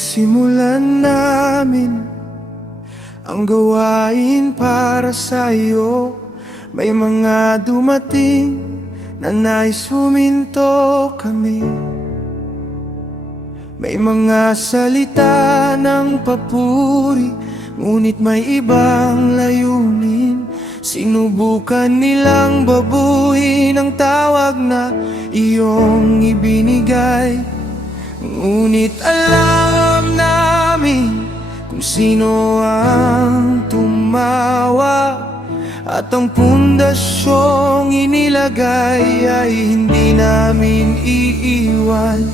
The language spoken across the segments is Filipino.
simulan namin ang gawain para sa'yo. May mga dumating na nais huminto kami. May mga salita ng papuri, ngunit may ibang layunin. Sinubukan nilang babuhin ang tawag na iyong ibinigay. Ngunit alam namin kung sino ang tumawa, at ang pundasyong inilagay ay hindi namin iiwan.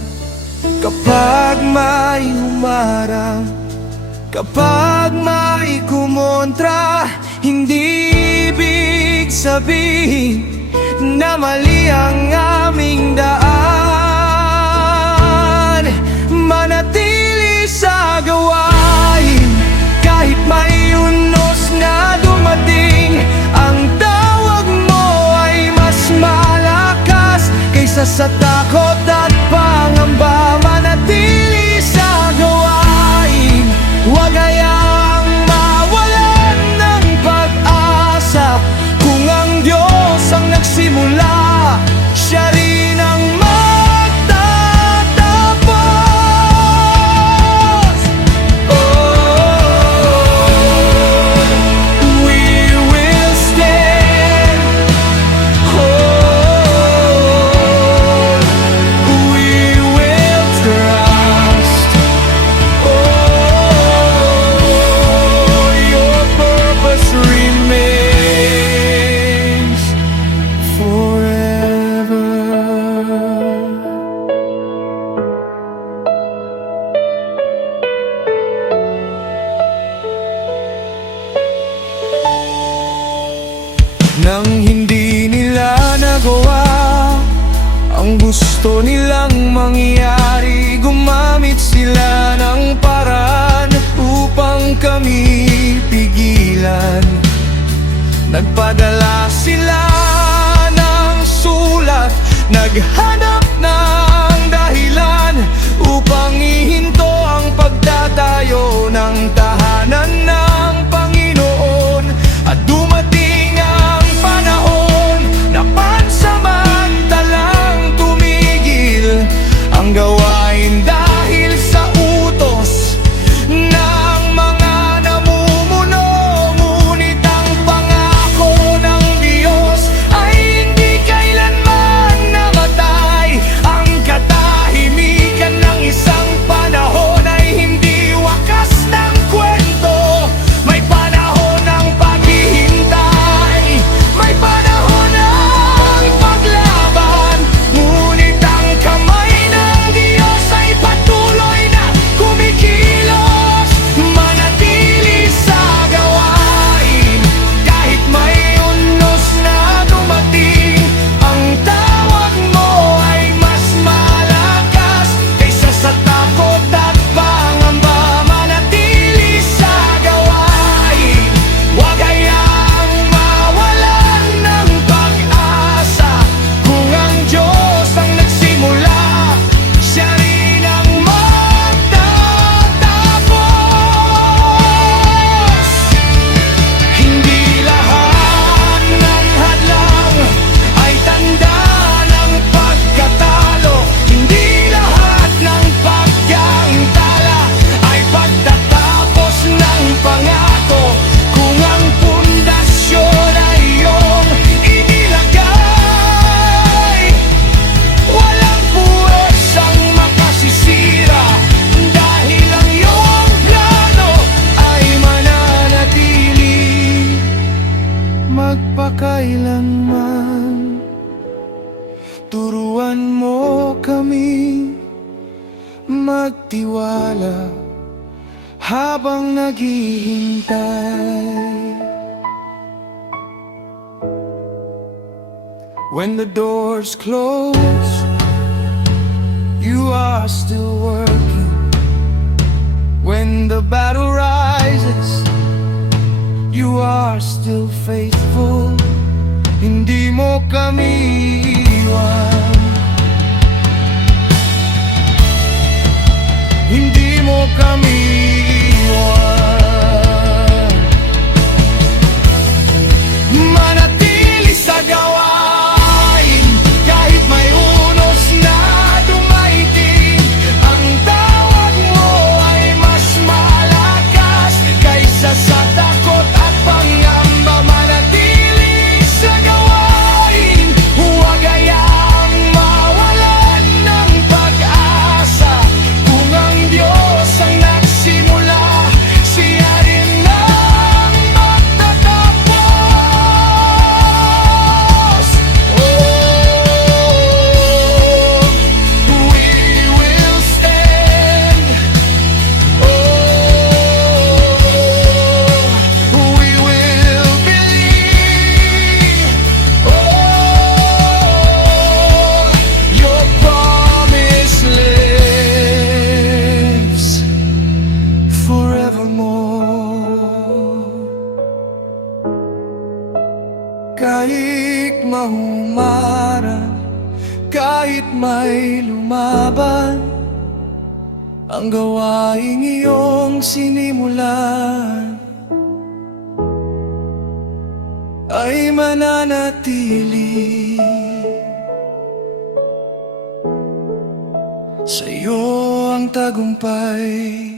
Kapag may humarang, kapag may kumontra, hindi ibig sabihin na mali ang aming daan. Manatili sa gawain kahit may unos na dumating. Ang tawag mo ay mas malakas kaysa sa takot at pangamba. Manatili sa gawain, huwag hayaang mawalan ng pag-asa. Kung ang Diyos ang nagsimula, Siya rin ang magtatapos. Oh, we will stand. Oh, we will trust. Oh, your purpose remains forever. Nang hindi nila nagawa ang gusto nilang mangyari, gumamit sila ng paraan upang kami pigilan. Nagpadala sila ng sulat, naghanap ng dahilan upang ihinto ang pagtatayo ng tahanan ng Panginoon. At dumating ang panahon na pansamantalang tumigil ang gawain dahil sa utos ng mga namumuno. Ngunit ang pangako ng Diyos ay hindi kailanman namatay. Ang katahimikan ng isang panahon ay hindi wakas ng kwento. May panahon ng paghihintay, may panahon ng paglaban. Ngunit ang kamay ng Diyos ay patuloy na kumikilos. Manatili sa gawain kahit may unos na dumating. Ang tawag mo ay mas malakas kaysa sa takot at pangamba. Manatili sa gawain, huwag hayaang mawalan ng pag-asa. Kung ang Diyos ang nagsimula, Siya rin ang magtatapos. Hindi lahat ng hadlang ay tanda ng pagkatalo. Hindi lahat ng pagkaintala ay pagtatapos ng pangako. Kung ang pundasyon ay iyong inilagay, walang puwersang makasisira, dahil ang iyong plano ay mananatili magpakailanman. Turuan mo kami magtiwala habang naghihintay. When the doors close, you are still working. When the battle rises, you are still faithful. Hindi mo kami iwan. Hindi mo kami iwan. Manatili sa gawain kahit may unos na dumaiting. Ang tawag mo ay mas malakas kaysa sa takot at pangamba. Manatili sa gawain, huwag hayaang mawalan ng pag-asa. Kung ang Diyos ang nagsimula, siya rin ang magtatapos. We will stand. We will believe. Your promise lives forevermore. Kahit mahumaran, kahit may lumaban, ang gawaing iyong sinimulan ay mananatili. Sa'yo ang tagumpay.